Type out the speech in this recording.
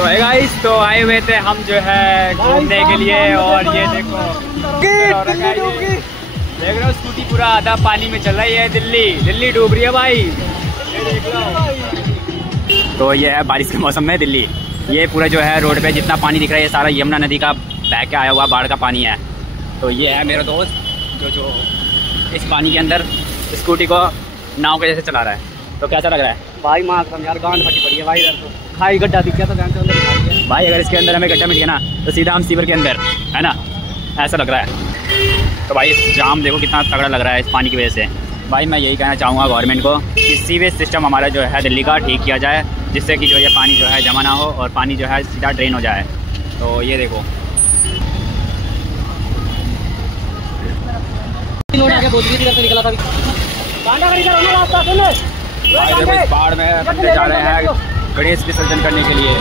तो है गाइस, तो आए हुए थे हम जो है घूमने के लिए। और ये देखो देख रहे हो स्कूटी पूरा आधा पानी में चल रही है। दिल्ली डूब रही है भाई, ये देख लो। तो ये है बारिश के मौसम में दिल्ली। ये पूरा जो है रोड पे जितना पानी दिख रहा है ये सारा यमुना नदी का बह के आया हुआ बाढ़ का पानी है। तो ये है मेरा दोस्त जो इस पानी के अंदर स्कूटी को नाव के जैसे चला रहा है। तो कैसा लग रहा है भाई? माँ कसम यार गांड फटी पड़ी है भाई। इधर तो खाई गड्ढा दिख गया तो गांड के अंदर भाई। अगर इसके अंदर हमें गड्ढा मिल गया ना तो सीधा हम सीवर के अंदर है ना, ऐसा लग रहा है। तो भाई इस जाम देखो कितना तगड़ा लग रहा है इस पानी की वजह से। भाई मैं यही कहना चाहूँगा गवर्नमेंट को कि सीवेज सिस्टम हमारा जो है दिल्ली का ठीक किया जाए, जिससे कि जो ये पानी जो है जमा ना हो और पानी जो है सीधा ड्रेन हो जाए। तो ये देखो निकला था बाढ़ में बंदे जा रहे हैं गणेश विसर्जन करने के लिए।